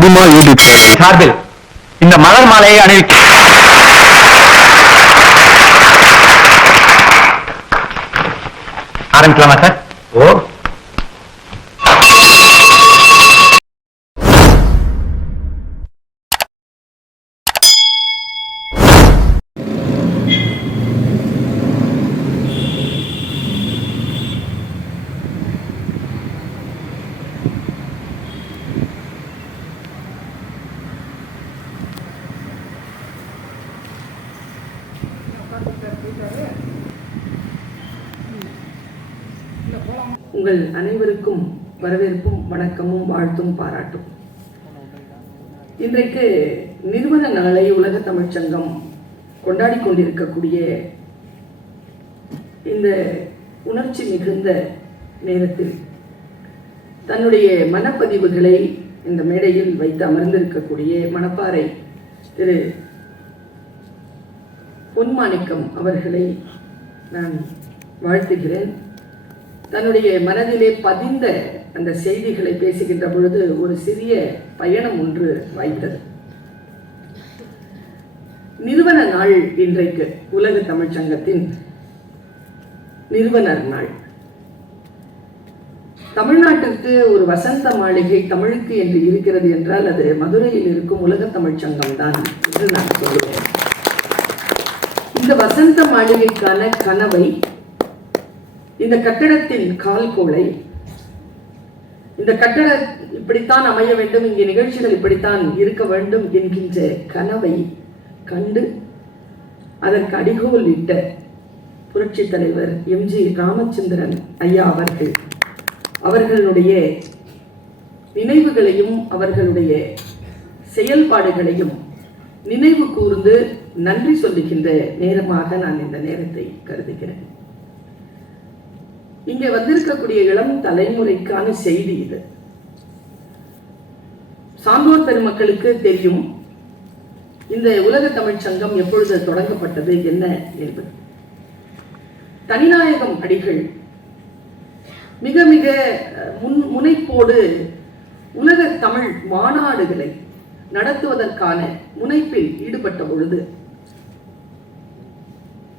அதிகமா யூடியூப் சார்பில் இந்த மலர் மாலையை அணிவிக்க ஆரம்பிக்கலாமா சார்? ஓ, உங்கள் அனைவருக்கும் வரவேற்பும் வணக்கமும் வாழ்த்தும் பாராட்டும். இன்றைக்கு நிறுவன நாளை உலக தமிழ்ச் சங்கம் கொண்டாடி கொண்டிருக்கக்கூடிய இந்த உணர்ச்சி மிகுந்த நேரத்தில் தன்னுடைய மனப்பதிவுகளை இந்த மேடையில் வைத்து அமர்ந்திருக்கக்கூடிய மணப்பாறை திரு பொன்மாணிக்கம் அவர்களை நான் வாழ்த்துகிறேன். தன்னுடைய மனதிலே பதிந்த அந்த செய்திகளை பேசுகின்ற பொழுது ஒரு சிறிய பயணம் ஒன்று வாய்த்தது. நிறுவன நாள் இன்றைக்கு உலக தமிழ்ச் சங்கத்தின் நிறுவனர் நாள். தமிழ்நாட்டிற்கு ஒரு வசந்த மாளிகை தமிழுக்கு என்று இருக்கிறது என்றால் அது மதுரையில் இருக்கும் உலக தமிழ்ச் சங்கம் தான் என்று நான் சொல்லுவேன். இந்த வசந்த மாளிகைக்கான கனவை, இந்த கட்டடத்தின் கால்கோளை, இந்த கட்டடம் இப்படித்தான் அமைய வேண்டும், இங்கே நிகழ்ச்சிகள் இப்படித்தான் இருக்க வேண்டும் என்கின்ற கனவை கண்டு அதற்கு அடிகோல் இட்ட புரட்சி தலைவர் எம்.ஜி. ராமச்சந்திரன் ஐயா அவர்களுடைய நினைவுகளையும் அவர்களுடைய செயல்பாடுகளையும் நினைவு கூர்ந்து நன்றி சொல்லுகின்ற நேரமாக நான் இந்த நேரத்தை கருதுகிறேன். இங்கே வந்திருக்கக்கூடிய இளம் தலைமுறைக்கான செய்தி இது. சான்றோர் பெருமக்களுக்கு தெரியும் இந்த உலக தமிழ்ச் சங்கம் எப்பொழுது தொடங்கப்பட்டது என்ன என்பது. தனிநாயகம் அடிகள் மிக மிக முனைப்போடு உலக தமிழ் மாநாடுகளை நடத்துவதற்கான முனைப்பில் ஈடுபட்ட பொழுது,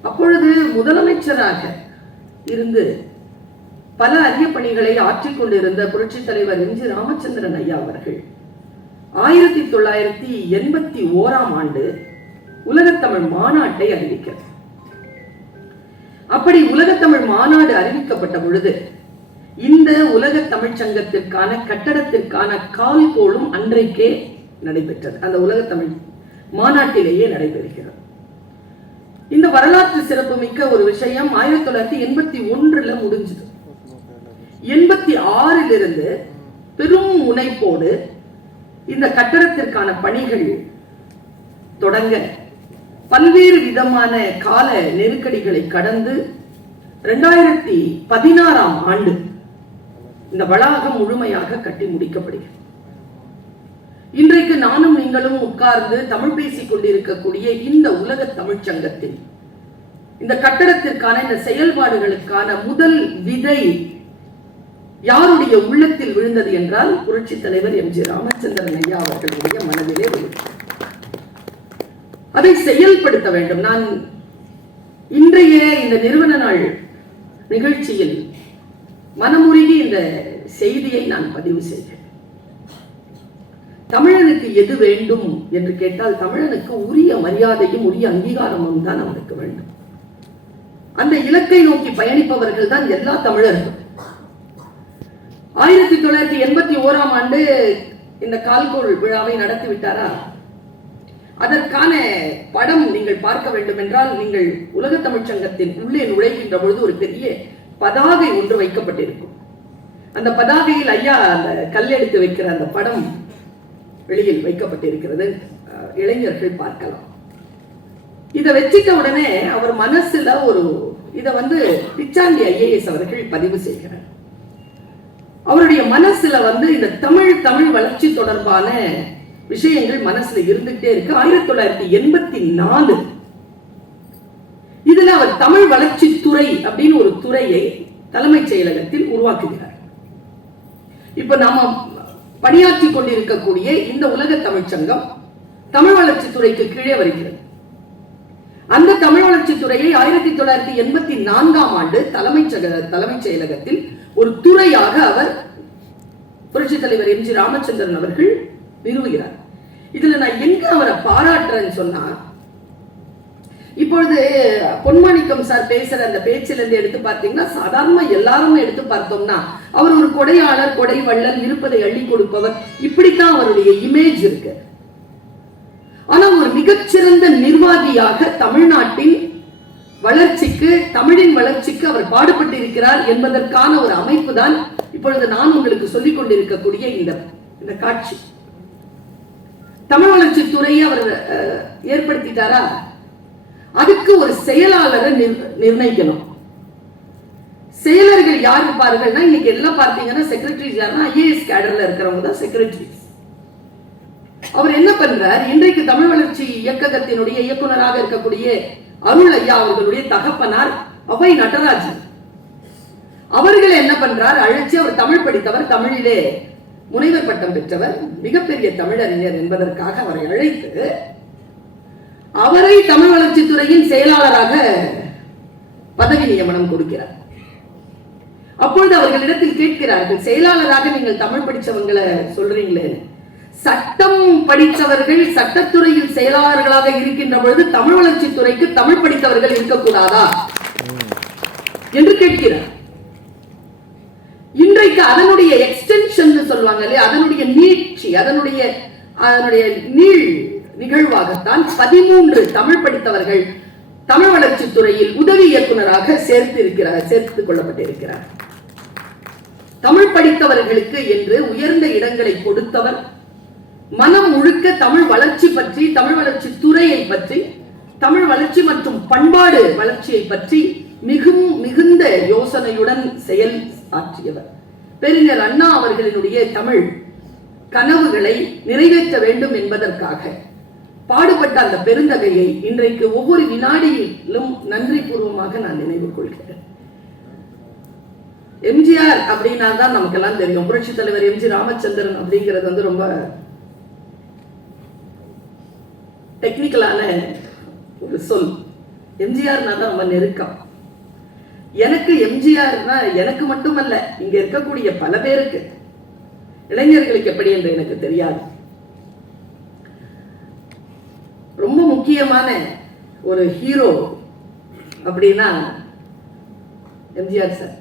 அப்பொழுது முதலமைச்சராக இருந்து பல அரிய பணிகளை ஆற்றிக் கொண்டிருந்த புரட்சி தலைவர் எம்.ஜி. ராமச்சந்திரன் ஐயா அவர்கள் 1981 உலகத்தமிழ் மாநாட்டை அறிவிக்கிறார். அப்படி உலகத்தமிழ் மாநாடு அறிவிக்கப்பட்ட பொழுது இந்த உலக தமிழ்ச் சங்கத்திற்கான கட்டடத்திற்கான கால்கோளும் அன்றைக்கே நடைபெற்றது. அந்த உலக தமிழ் மாநாட்டிலேயே நடைபெறுகிறது. இந்த வரலாற்று சிறப்புமிக்க ஒரு விஷயம் 1981 முடிஞ்சது. 86 பெரும் முனைப்போடு இந்த கட்டடத்திற்கான பணிகள் தொடங்க பல்வேறு விதமான கால நெருக்கடிகளை கடந்து 2016 இந்த வளாகம் முழுமையாக கட்டி முடிக்கப்படுகிறது. இன்றைக்கு நானும் நீங்களும் உட்கார்ந்து தமிழ் பேசிக் கொண்டிருக்கக்கூடிய இந்த உலக தமிழ்ச் சங்கத்தில் இந்த கட்டடத்திற்கான இந்த செயல்பாடுகளுக்கான முதல் விதை யாருடைய உள்ளத்தில் விழுந்தது என்றால் புரட்சி தலைவர் எம்.ஜி. ராமச்சந்திரன் ஐயா அவர்களுடைய மனதிலே விழுந்தது. அதை செயல்படுத்த வேண்டும். நான் இன்றைய இந்த நிறுவன நாள் நிகழ்ச்சியில் மனமுருகி இந்த செய்தியை நான் பதிவு செய்கிறேன். தமிழனுக்கு எது வேண்டும் என்று கேட்டால் தமிழனுக்கு உரிய மரியாதையும் உரிய அங்கீகாரமும் தான் அவனுக்கு வேண்டும். அந்த இலக்கை நோக்கி பயணிப்பவர்கள் தான் எல்லா தமிழர்களும். 1981 இந்த கால்கோள் விழாவை நடத்திவிட்டாரா? அதற்கான படம் நீங்கள் பார்க்க வேண்டும் என்றால் நீங்கள் உலக தமிழ்ச் சங்கத்தின் உள்ளே நுழைகின்ற பொழுது ஒரு பெரிய பதாகை ஒன்று வைக்கப்பட்டிருக்கும். அந்த பதாகையில் ஐயா அந்த கல்லெடுத்து வைக்கிற அந்த படம் வெளியில் வைக்கப்பட்டிருக்கிறது. இளைஞர்கள் பார்க்கலாம். இதை வச்சிட்ட உடனே அவர் மனசுல இதை பிச்சாண்டி IAS அவர்கள் பதிவு செய்கிறார். அவருடைய மனசுல இந்த தமிழ் வளர்ச்சி தொடர்பான விஷயங்கள் மனசுல இருந்துகிட்டே இருக்கு. 1984 இதுல அவர் தமிழ் வளர்ச்சி துறை அப்படின்னு ஒரு துறையை தலைமைச் செயலகத்தில் உருவாக்குகிறார். இப்ப நாம பணியாற்றி கொண்டிருக்கக்கூடிய இந்த உலக தமிழ்ச்சங்கம் தமிழ் வளர்ச்சித்துறைக்கு கீழே வருகிறது. அந்த தமிழ் வளர்ச்சித்துறையை 1984ஆம் ஆண்டு தலைமைச் செயலகத்தில் ஒரு துறையாக அவர் புரட்சித் தலைவர் எம்.ஜி. ராமச்சந்திரன் அவர்கள் நிறுவுகிறார். இதுல நான் எங்க அவரை பாராட்டுறேன்னு சொன்னா, இப்பொழுது பொன்மாணிக்கம் சார் பேசுற அந்த பேச்சிலிருந்து எடுத்து பார்த்தீங்கன்னா, சாதாரண எல்லாருமே எடுத்து பார்த்தோம்னா அவர் ஒரு கொடையாளர், கொடை வள்ளல், இருப்பதை அள்ளி கொடுப்பவர், இப்படித்தான் அவருடைய இமேஜ் இருக்கு. ஆனா ஒரு மிகச்சிறந்த நிர்வாகியாக தமிழ்நாட்டின் வளர்ச்சிக்கு, தமிழின் வளர்ச்சிக்கு அவர் பாடுபட்டிருக்கிறார் என்பதற்கான ஒரு அமைப்பு தான் இப்பொழுது நான் உங்களுக்கு சொல்லிக் கொண்டிருக்கக்கூடிய இந்த காட்சி. தமிழ் வளர்ச்சி துறையை அவர் ஏற்படுத்திட்டாரா? அதுக்கு ஒரு செயலாளரை நிர்ணயிக்கணும். செயலர்கள் யார் இருப்பார்கள்னா, இன்னைக்கு எல்லாம் பார்த்தீங்கன்னா செக்ரட்டரிஸ் யாருன்னா ஐஏஎஸ் கேடர்ல இருக்கிறவங்க தான் செக்ரட்டரிஸ். அவர் என்ன பண்றார், இன்றைக்கு தமிழ் வளர்ச்சி இயக்ககத்தினுடைய இயக்குநராக இருக்கக்கூடிய அருள் ஐயா அவர்களுடைய தகப்பனார் அவை நடராஜன் அவர்கள் என்ன பண்றார், அழைச்சி, அவர் தமிழ் படித்தவர், தமிழிலே முனைவர் பட்டம் பெற்றவர், மிகப்பெரிய தமிழறிஞர் என்பதற்காக அவரை அழைத்து அவரை தமிழ் வளர்ச்சி துறையின் செயலாளராக பதவி நியமனம் கொடுக்கிறார். அப்பொழுது அவர்களிடத்தில் கேட்கிறார்கள், செயலாளராக நீங்கள் தமிழ் படிச்சவங்களை சொல்றீங்களே, சட்டம் படித்தவர்கள் சட்டத்துறையில் செயலாளர்களாக இருக்கின்ற பொழுது தமிழ் வளர்ச்சி துறைக்கு தமிழ் படித்தவர்கள் இருக்கக்கூடாதா என்று கேட்கிறார். இன்றைக்கு அதனுடைய எக்ஸ்டென்ஷன் சொல்லுவாங்க இல்லையா, அதனுடைய நீட்சி, அதனுடைய நீள் நிகழ்வாகத்தான் 13 தமிழ் படித்தவர்கள் தமிழ் வளர்ச்சி துறையில் உதவி இயக்குநராக சேர்த்துக் கொள்ளப்பட்டிருக்கிறார். தமிழ் படித்தவர்களுக்கு என்று உயர்ந்த இடங்களை கொடுத்தவர், மனம் முழுக்க தமிழ் வளர்ச்சி பற்றி, தமிழ் வளர்ச்சி துறையை பற்றி, தமிழ் வளர்ச்சி மற்றும் பண்பாடு வளர்ச்சியை பற்றி மிகுந்த யோசனையுடன் செயல் ஆற்றியவர். பெருஞர் அண்ணா அவர்களினுடைய தமிழ் கனவுகளை நிறைவேற்ற வேண்டும் என்பதற்காக பாடுபட்ட அந்த பெருந்தகையை இன்றைக்கு ஒவ்வொரு வினாடியிலும் நன்றி பூர்வமாக நான் நினைவு கொள்கிறேன். எம்ஜிஆர் அப்படின்னா தான் நமக்கெல்லாம் தெரியும். புரட்சி தலைவர் எம்.ஜி. ராமச்சந்திரன் அப்படிங்கிறது வந்து ரொம்ப டெக்னிக்கலான ஒரு சொல். எம்ஜிஆர்னா தான் ரொம்ப நெருக்கம். எனக்கு எம்ஜிஆர்னா எனக்கு மட்டுமல்ல, இங்க இருக்கக்கூடிய பல பேருக்கு, இளைஞர்களுக்கு எப்படி என்று எனக்கு தெரியாது. ரொம்ப முக்கியமான ஒரு ஹீரோ அப்படின்னா எம்ஜிஆர் சார்.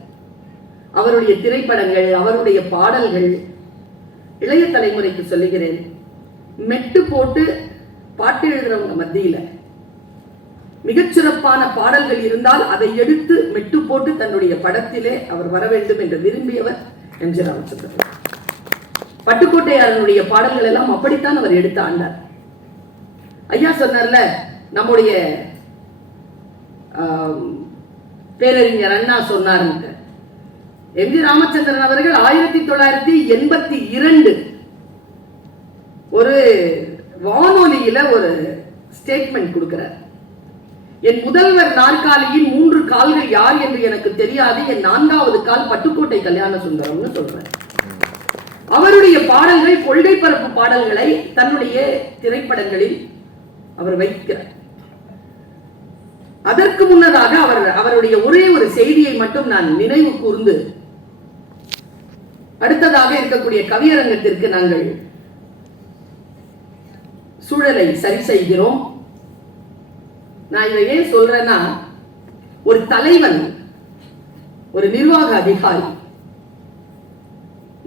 அவருடைய திரைப்படங்கள், அவருடைய பாடல்கள், இளைய தலைமுறைக்கு சொல்லுகிறேன், மெட்டு போட்டு பாட்டு எழுதுறவங்க மத்தியில மிகச்சிறப்பான பாடல்கள் இருந்தால் அதை எடுத்து மெட்டு போட்டு தன்னுடைய படத்திலே அவர் வர வேண்டும் என்று விரும்பியவர் எம்.ஜி. ராமச்சந்திரன். பட்டுக்கோட்டையாரனுடைய பாடல்கள் எல்லாம் அப்படித்தான் அவர் எடுத்து ஆண்டார். ஐயா சொன்னார்ல, நம்முடைய பேரறிஞர் அண்ணா சொன்னார், எம்.ஜி. ராமச்சந்திரன் அவர்கள் 1982 ஒரு வானொலியில ஒரு ஸ்டேட்மெண்ட் கொடுக்கிறார். என் முதல்வர் நாற்காலியின் 3 கால்கள் யார் என்று எனக்கு தெரியாது, என் 4வது கால் பட்டுக்கோட்டை கல்யாண சுந்தரம்னு சொல்றார். அவருடைய பாடல்கள், கொள்கை பரப்பு பாடல்களை தன்னுடைய திரைப்படங்களில் அவர் வைக்கிறார். அதற்கு முன்னதாக அவருடைய ஒரே ஒரு செய்தியை மட்டும் நான் நினைவு கூர்ந்து அடுத்ததாக இருக்கக்கூடிய கவியரங்கத்திற்கு நாங்கள் சூழலை சரி செய்கிறோம். நான் இதை ஏன் சொல்றேன்னா, ஒரு தலைவன், ஒரு நிர்வாக அதிகாரி,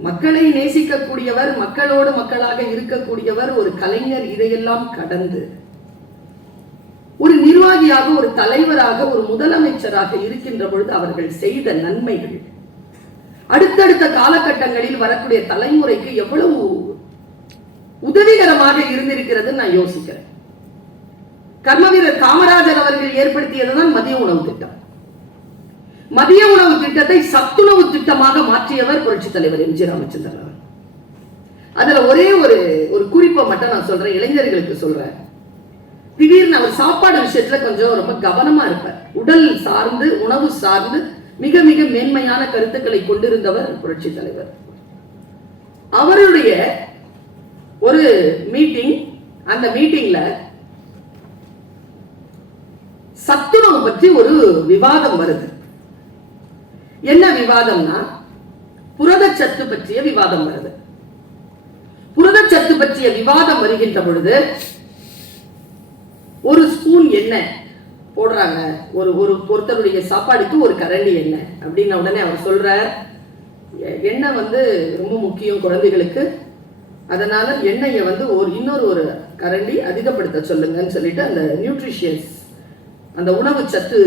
மக்களை நேசிக்கக்கூடியவர், மக்களோடு மக்களாக இருக்கக்கூடியவர், ஒரு கலைஞர், இதையெல்லாம் கடந்து ஒரு நிர்வாகியாக, ஒரு தலைவராக, ஒரு முதலமைச்சராக இருக்கின்ற பொழுது அவர்கள் செய்த நன்மைகள் அடுத்தடுத்த காலகட்டங்களில் வரக்கூடிய தலைமுறைக்கு எவ்வளவு உதவிகரமாக இருந்திருக்கிறது நான் யோசிக்கிறேன். கர்மவீரர் காமராஜர் அவர்கள் ஏற்படுத்தியதுதான் மதிய உணவு திட்டம். மதிய உணவு திட்டத்தை சத்துணவு திட்டமாக மாற்றியவர் புரட்சி தலைவர் எம்.ஜி. ராமச்சந்திரன். அதுல ஒரே ஒரு குறிப்பை மட்டும் நான் சொல்றேன், இளைஞர்களுக்கு சொல்றேன். திடீர்னு அவர் சாப்பாடு விஷயத்துல கொஞ்சம் ரொம்ப கவனமா இருப்பார். உடல் சார்ந்து, உணவு சார்ந்து மிக மிக மேன்மையான கருத்துக்களை கொண்டிருந்தவர் புரட்சி தலைவர். அவருடைய ஒரு மீட்டிங், அந்த மீட்டிங்ல சத்துணவு பற்றி ஒரு விவாதம் வருது. என்ன விவாதம்னா புரதச்சத்து பற்றிய விவாதம் வருது. புரதச்சத்து பற்றிய விவாதம் வருகின்ற பொழுது ஒரு ஸ்பூன் எண்ணெய் போடுறாங்க, ஒருத்தருடைய சாப்பாடுக்கு ஒரு கரண்டி எண்ணெய் அப்படின்ன உடனே அவர் சொல்றார், எண்ணெய் ரொம்ப முக்கியம் குழந்தைகளுக்கு, அதனால எண்ணெயை இன்னொரு கரண்டி அதிகப்படுத்த சொல்லுங்கன்னு சொல்லிட்டு அந்த நியூட்ரிஷியஸ், அந்த உணவு சத்து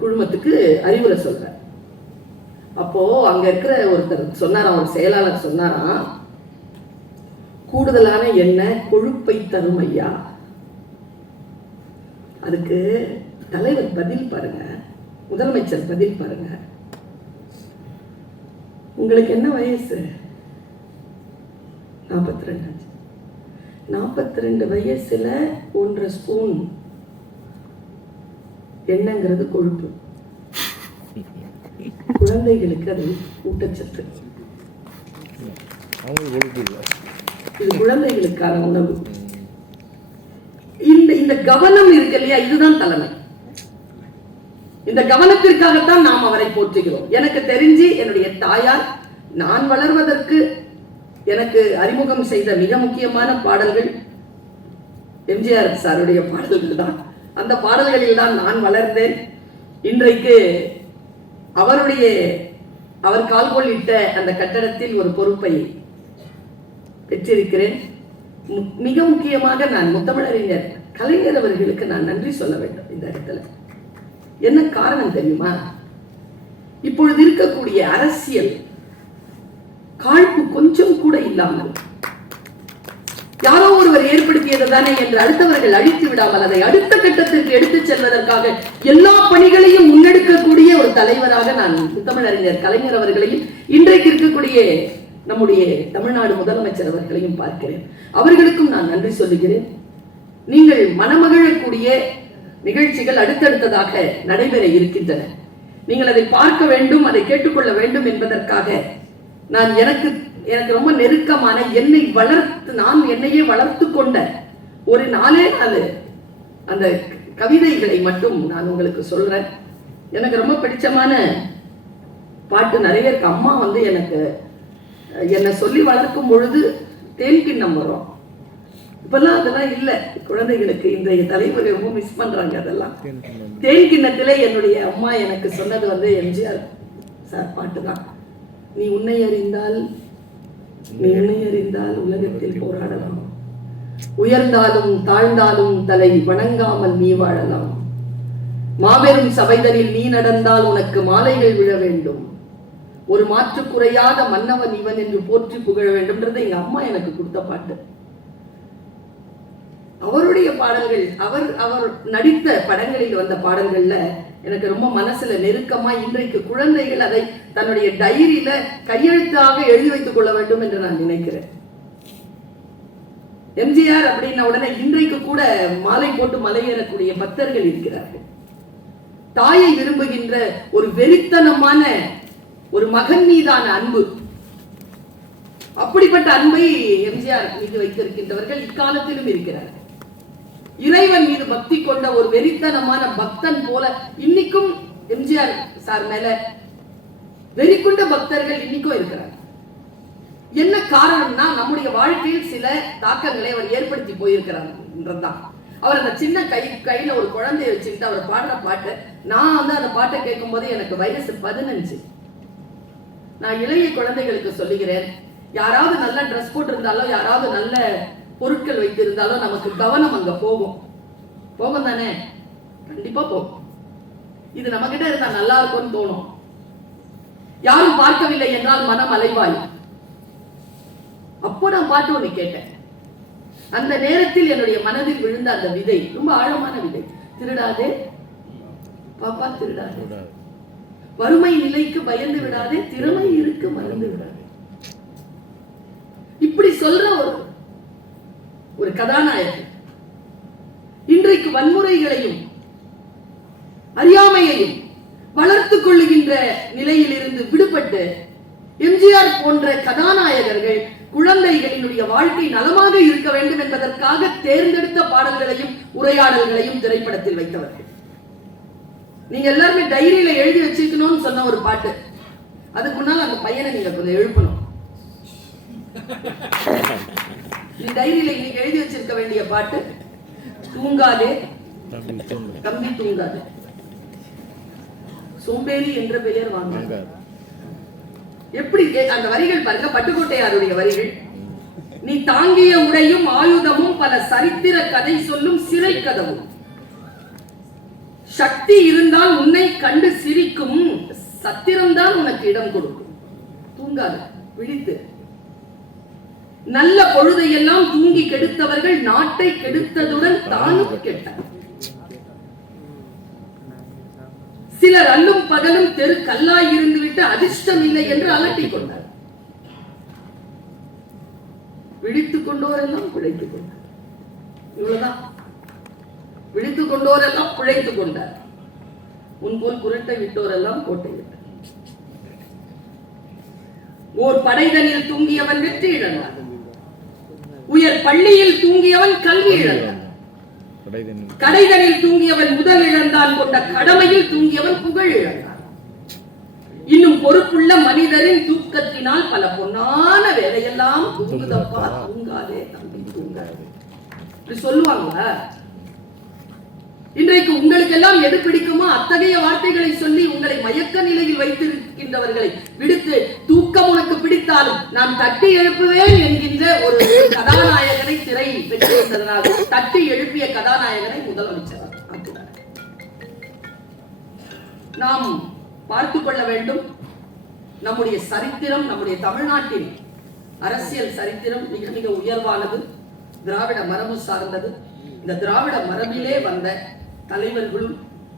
குழுமத்துக்கு அறிவுரை சொல்ற. அப்போ அங்க இருக்கிற ஒருத்தர் சொன்னாராம், ஒரு செயலாளர் சொன்னாராம், கூடுதலான எண்ணெய் கொழுப்பை தரும் ஐயா. அதுக்கு தலைவர் பதில் பாருங்க, முதலமைச்சர் பதில் பாருங்க. உங்களுக்கு என்ன வயசு? 42. 42 வயசுல 1.5 ஸ்பூன் எண்ணெய்ங்கிறது கொழுப்பு, குழந்தைகளுக்கு அது ஊட்டச்சத்து. இது குழந்தைகளுக்கான உணவு. இந்த கவனம் இருக்கு இல்லையா, இதுதான் தலைமை. இந்த கவனத்திற்காகத்தான் நாம் அவரை போற்றுகிறோம். எனக்கு தெரிஞ்சு என்னுடைய தாயார் நான் வளர்வதற்கு எனக்கு அறிமுகம் செய்த மிக முக்கியமான பாடல்கள் எம்ஜிஆர் சாருடைய பாடல்கள் தான். அந்த பாடல்களில் தான் நான் வளர்ந்தேன். இன்றைக்கு அவர் கால்கோளிட்ட அந்த கட்டடத்தில் ஒரு பொறுப்பை பெற்றிருக்கிறேன். மிக முக்கியமாக நான் முத்தமிழறிஞர் கலைஞர் அவர்களுக்கு நான் நன்றி சொல்ல வேண்டும் இந்த இடத்துல. என்ன காரணம் தெரியுமா? இப்பொழுது இருக்கக்கூடிய அரசியல் காழ்ப்பு கொஞ்சம் கூட இல்லாமல், யாரோ ஒருவர் ஏற்படுத்தியது தானே என்று அடுத்தவர்கள் அழித்து விடாமல் அதை அடுத்த கட்டத்திற்கு எடுத்துச் செல்வதற்காக எல்லா பணிகளையும் முன்னெடுக்கக்கூடிய ஒரு தலைவராக நான் முத்தமிழறிஞர் கலைஞர் அவர்களையும் இன்றைக்கு இருக்கக்கூடிய நம்முடைய தமிழ்நாடு முதலமைச்சர் அவர்களையும் பார்க்கிறேன். அவர்களுக்கும் நான் நன்றி சொல்லுகிறேன். நீங்கள் மனமகிழக்கூடிய நிகழ்ச்சிகள் அடுத்தடுத்ததாக நடைபெற இருக்கின்றன. நீங்கள் அதை பார்க்க வேண்டும், அதை கேட்டுக்கொள்ள வேண்டும் என்பதற்காக நான் எனக்கு ரொம்ப நெருக்கமான நான் என்னையே வளர்த்து கொண்ட ஒரு 4 அந்த கவிதைகளை மட்டும் நான் உங்களுக்கு சொல்றேன். எனக்கு ரொம்ப பிடிச்சமான பாட்டு நிறைய இருக்கு. அம்மா என்னை சொல்லி வளர்க்கும் பொழுது தேன் கிண்ணம் வரும். இப்பெல்லாம் அதெல்லாம் இல்லை குழந்தைகளுக்கு. இன்றைய தலைமுறை ரொம்ப மிஸ் பண்றாங்க அதெல்லாம். தேன் கிண்ணத்திலே என்னுடைய அம்மா எனக்கு சொன்னது எம்ஜிஆர் சார் பாட்டு தான். நீ உன்னை அறிந்தால் உலகத்தில் போராடலாம், உயர்ந்தாலும் தாழ்ந்தாலும் தலை வணங்காமல் நீ வாழலாம், மாபெரும் சபைதனில் நீ நடந்தால் உனக்கு மாலைகள் விழ வேண்டும், ஒரு மாற்று குறையாத மன்னவன் இவன் என்று போற்றி புகழ வேண்டும்ன்றது எங்க அம்மா எனக்கு கொடுத்த பாட்டு. அவருடைய பாடல்கள், அவர் நடித்த படங்களில் வந்த பாடல்கள்ல எனக்கு ரொம்ப மனசுல நெருக்கமா, இன்றைக்கு குழந்தைகள் அதை தன்னுடைய டைரியில கையெழுத்தாக எழுதி வைத்துக் கொள்ள வேண்டும் என்று நான் நினைக்கிறேன். எம்ஜிஆர் அப்படின்ன உடனே இன்றைக்கு கூட மாலை போட்டு மலையேறக்கூடிய பக்தர்கள் இருக்கிறார்கள். தாயை விரும்புகின்ற ஒரு வெறித்தனமான ஒரு மகன் மீதான அன்பு, அப்படிப்பட்ட அன்பை எம்ஜிஆர் மீது வைத்திருக்கின்றவர்கள் இக்காலத்திலும் இருக்கிறார்கள். இறைவன் மீது பக்தி கொண்ட ஒரு வெறித்தனமான பக்தன் போல இன்னைக்கும் எம்ஜிஆர் சார் மேல வெறி கொண்ட பக்தர்கள் இன்னைக்கும் இருக்கிறார். என்ன காரணம்னா நம்முடைய வாழ்க்கையில் சில தாக்கங்களை அவர் ஏற்படுத்தி போயிருக்கிறார் என்றுதான். அவர் அந்த சின்ன கையில ஒரு குழந்தைய வச்சுக்கிட்டு அவர் பாடுற பாட்டு, நான் அந்த பாட்டை கேட்கும் போது எனக்கு வயசு 15. நான் இளைய குழந்தைகளுக்கு சொல்லுகிறேன், யாராவது நல்ல ட்ரெஸ் போட்டு இருந்தாலும் யாராவது நல்ல பொருட்கள் வைத்திருந்தாலும் நமக்கு கவனம் அங்க போகும் தானே, கண்டிப்பா போகும். இது நம்ம கிட்ட இருந்தா நல்லா இருக்கும்னு தோணும். யாரும் பார்க்கவில்லை என்றால் மனம் அலைவாய். அப்போ நான் பாட்டு ஒண்ணு கேட்டேன். அந்த நேரத்தில் என்னுடைய மனதில் விழுந்த அந்த விதை ரொம்ப ஆழமான விதை. திருடாதே பாப்பா, திருடாதே, வறுமை நிலைக்கு பயந்து விடாதே, திறமை இருக்கு மறந்து விடாதே. இப்படி சொல்ற ஒரு கதாநாயகன் இன்றைக்கு வன்முறைகளையும் அறியாமையையும் வளர்த்துக் கொள்ளுகின்ற நிலையில் இருந்து விடுபட்டு எம்ஜிஆர் போன்ற கதாநாயகர்கள் குழந்தைகளினுடைய வாழ்க்கை நலமாக இருக்க வேண்டும் என்பதற்காக தேர்ந்தெடுத்த பாடல்களையும் உரையாடல்களையும் திரைப்படத்தில் வைத்தவர்கள். நீங்க எல்லாருமே டைரியில எழுதி வச்சிருக்கணும்னு சொன்ன ஒரு பாட்டு. அதுக்கு முன்னால அந்த பையனை நீங்க கொஞ்சம் எழுப்பணும். நீ டைரியில இன்னைக்கு எழுதி வச்சிருக்க வேண்டிய பாட்டு தூங்காதே தம்பி தூங்காதே, சோம்பேறி என்ற பெயர் வாங்க. எப்படி அந்த வரிகள் பாருங்க, பட்டுக்கோட்டையாருடைய வரிகள். நீ தாங்கிய உடையும் ஆயுதமும் பல சரித்திர கதை சொல்லும் சிறை கதவும், சக்தி இருந்தால் உன்னை கண்டு சிரிக்கும் சத்திரம்தான் உனக்கு இடம் கொடுக்கும். தூங்காத, விழித்து. நல்ல பொழுதையெல்லாம் தூங்கி கெடுத்தவர்கள் நாட்டை கெடுத்ததுடன் தானும் கெட்டார். சிலர் அல்லும் பகலும் தெரு கல்லாய் இருந்துவிட்டு அதிர்ஷ்டம் இல்லை என்று அலட்டிக் கொண்டார். விழித்துக் கொண்டோரெல்லாம் பிழைத்துக் கொண்டார். இவ்வளவுதான். விழித்துக் கொண்டோரெல்லாம் பிழைத்துக் கொண்டார். முன்போல் குரட்டை விட்டோரெல்லாம் கோட்டை விட்டார். ஓர் படைதனில் தூங்கியவன் வெற்றி இழந்தான். உயர் பள்ளியில் தூங்கியவன் கல்வி இழந்தான். கடைதனில் தூங்கியவன் முதல் இழந்தான். கொண்ட கடமையில் தூங்கியவன் புகழ் இழந்தான். இன்னும் பொறுப்புள்ள மனிதரின் தூக்கத்தினால் பல பொன்னான வேலையெல்லாம் தூங்குதப்பா தூங்காதே தம்பி தூங்காதே சொல்லுவாங்க. இன்றைக்கு உங்களுக்கு எல்லாம் எது பிடிக்குமோ அத்தகைய வார்த்தைகளை சொல்லி உங்களை மயக்க நிலையில் வைத்திருக்கின்றவர்களை விடுத்து, தூக்கம் உனக்கு பிடித்தாலும் நான் தட்டி எழுப்புவேன் என்கின்ற ஒரு கதாநாயகனை திரை பெற்றிருந்ததனால் தட்டி எழுப்பிய கதாநாயகனை முதலமைச்சர் ஆக்கினார். நாம் பார்த்துக் கொள்ள வேண்டும். நம்முடைய சரித்திரம், நம்முடைய தமிழ்நாட்டின் அரசியல் சரித்திரம் மிக மிக உயர்வானது, திராவிட மரபு சார்ந்தது. இந்த திராவிட மரபிலே வந்த தலைவர்களும்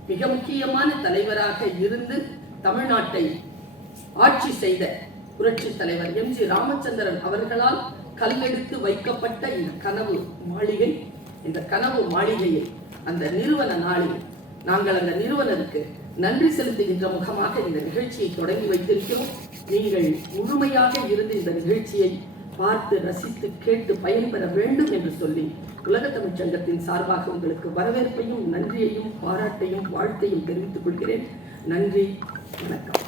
மிக முக்கியமான தலைவராக இருந்து தமிழ்நாட்டை ஆட்சி செய்த புரட்சி தலைவர் எம்.ஜி. ராமச்சந்திரன் அவர்களால் கல்லெடுத்து வைக்கப்பட்ட இந்த கனவு மாளிகை, இந்த கனவு மாளிகையை அந்த நிறுவன நாளில் நாங்கள் அந்த நிறுவனருக்கு நன்றி செலுத்துகின்ற முகமாக இந்த நிகழ்ச்சியை தொடங்கி வைத்திருக்கிறோம். நீங்கள் முழுமையாக இருந்து இந்த நிகழ்ச்சியை பார்த்து ரசித்து கேட்டு பயன்பெற வேண்டும் என்று சொல்லி உலக தமிழ்ச் சங்கத்தின் சார்பாக உங்களுக்கு வரவேற்பையும் நன்றியையும் பாராட்டையும் வாழ்த்தையும் தெரிவித்துக் கொள்கிறேன். நன்றி, வணக்கம்.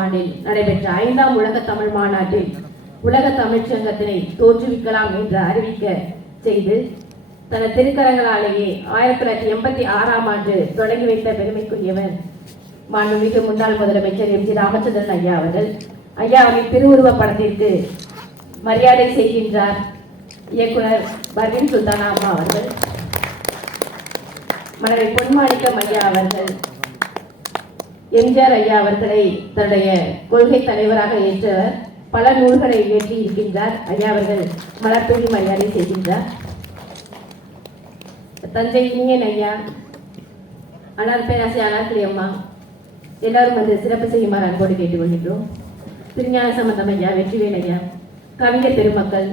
ஆண்டில் நடைபெற்ற 5ஆம் உலக தமிழ் மாநாட்டில் உலக தமிழ்ச் சங்கத்தினை தோற்றுவிக்கலாம் என்று அறிவிக்க செய்து தனது திருக்கரங்களாலேயே 1986ஆம் ஆண்டு தொடங்கி வைத்த பெருமைக்குரியவர் மாண்புமிகு முன்னாள் முதலமைச்சர் எம்.ஜி. ராமச்சந்திரன் ஐயா அவர்கள். ஐயா அவரின் திருவுருவ படத்திற்கு மரியாதை செய்கின்றார் இயக்குனர் பர்வீன் சுல்தானா அம்மா அவர்கள். மனைவி பொன்மாணிக்கம் ஐயா அவர்கள் எம்ஜிஆர் ஐயா அவர்களை தன்னுடைய கொள்கை தலைவராக ஏற்றவர். பல நூல்களை இயற்றி இருக்கின்றார். ஐயா அவர்கள் மலர்தூவி மரியாதை செய்கின்றார். தஞ்சை இனியன் ஐயா, அனார் பேராசிரியர் அனார்கலி அம்மா எல்லாரும் வந்து சிறப்பு செய்யுமாறு அன்போடு கேட்டுக்கொள்கின்றோம். திருஞான சம்பந்தம் ஐயா, வெற்றிவேல் ஐயா, கவிஞர் பெருமக்கள்,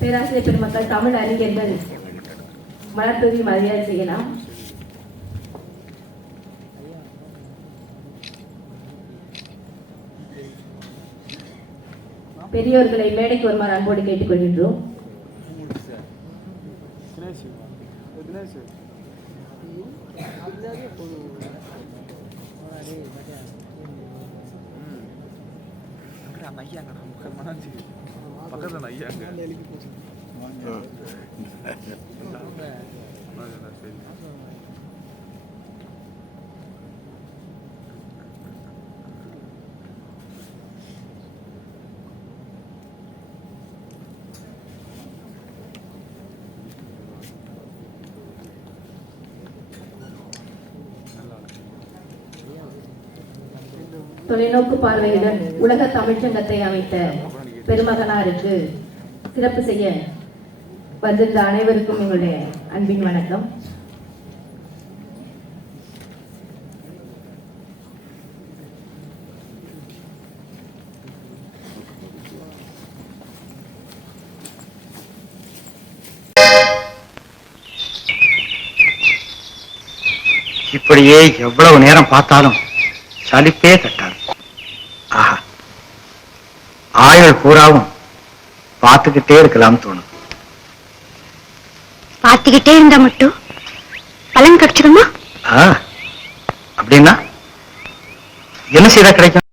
பேராசிரியர் பெருமக்கள், தமிழ் அறிஞர்கள் மலர்தூவி மரியாதை செய்யலாம். பெரியோர்களை மேடைக்கு வருமாறு அன்போடு கேட்டுக்கொள்கின்றோம். பக்கத்துல ஐயா தொலைநோக்கு பார்வையுடன் உலக தமிழ்ச்சங்கத்தை அமைத்த பெருமகனாருக்கு சிறப்பு செய்ய வந்திருந்த அனைவருக்கும் எங்களுடைய அன்பின் வணக்கம். இப்படியே எவ்வளவு நேரம் பார்த்தாலும் சலிப்பே தட்டாது. ஆஹா, ஆயுள் பூராவும் பார்த்துக்கிட்டே இருக்கலாம் தோணும். பார்த்துக்கிட்டே இருந்தா மட்டும் பலன் கிடைச்சிடுமா? அப்படின்னா என்ன செய்தா கிடைக்கும்?